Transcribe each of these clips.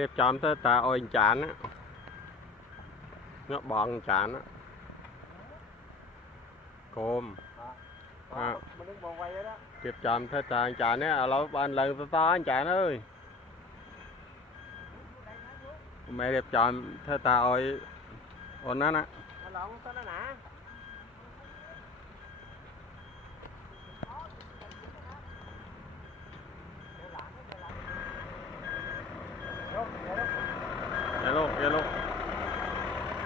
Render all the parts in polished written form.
រៀបចំទៅតាអុយចានnó bọnចានគោមរៀបចំទៅតាចាននេះឥឡូវបានឡើងទៅតចានអើយម៉ែរៀបចំទៅតាអុយអូនណាណាGhê luôn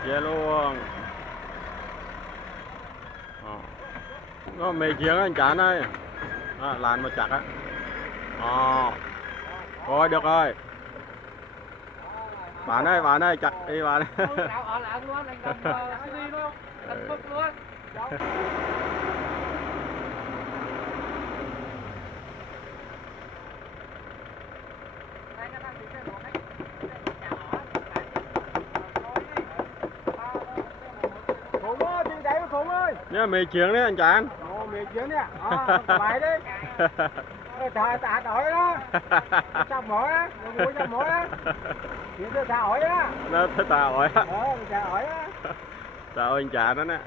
ghê luôn nó mì chiên anh chả đây làm mà chặt á rồi được rồi bạn ơi chặt đi bạn nhá mì chiên đấy anh Tráng. Mì chiên đấy bài đi. Thả ổi đó. Sao mỏi á, mua sao mỏi á. Chuyện tôi thả ổi á. Nó thả ổi á. Thả ổi á. Thả ổi anh Tráng đó nè.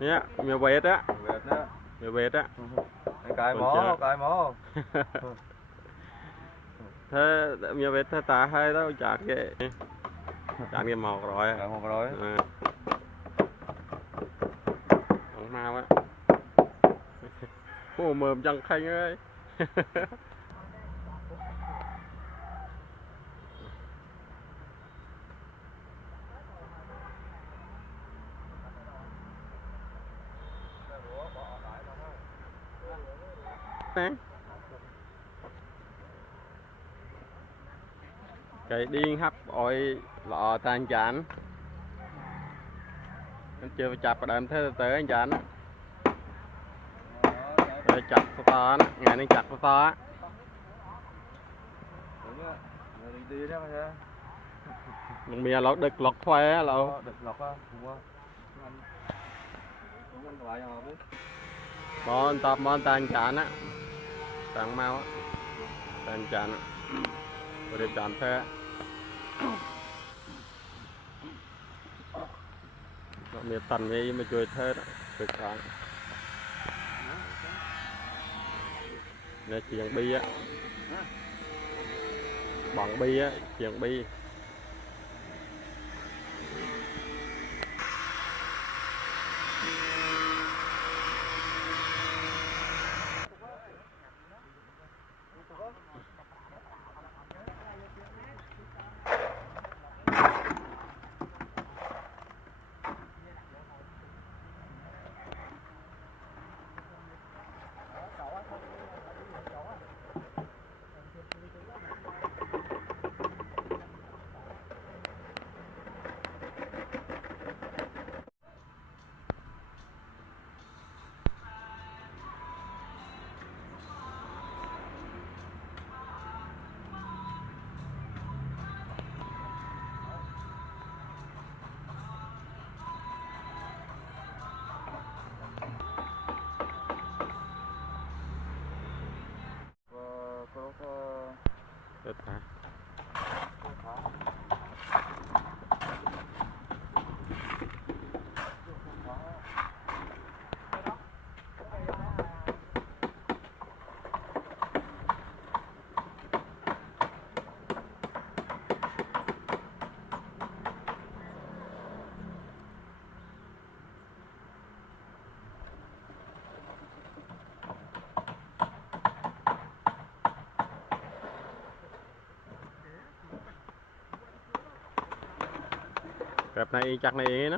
Nhá, mì vịt á. Mì vịt á. Cài mỏ. Thế mì vịt thế tả hay đó chả ghê. Chán cái màu rồi. Màu rồi. Không nào á. Ô mờm chẳng khanh ơi. Cái điên hấp ôi lọ tan chán anh chưa chặt vào đêm thế tới anh chán rồi chặt to đó ngày nay chặt to á mình mì lọt đực lọt khoe lọt đực lọt á bon tập bon tan chán á tặng mau á tan chán á rồi chán thế miệt tần với mà chơi thế đó được rồi nè chuyện bi á bằng bi á chuyện bi Được hả? Cặp này chặt này nó.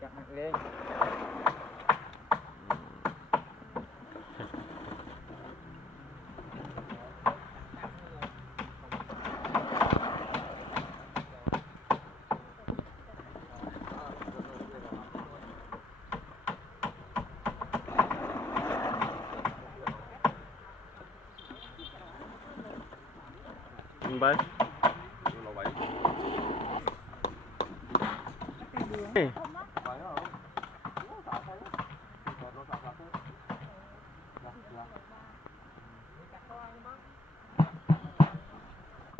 Chặt này lên. Bye. Hey.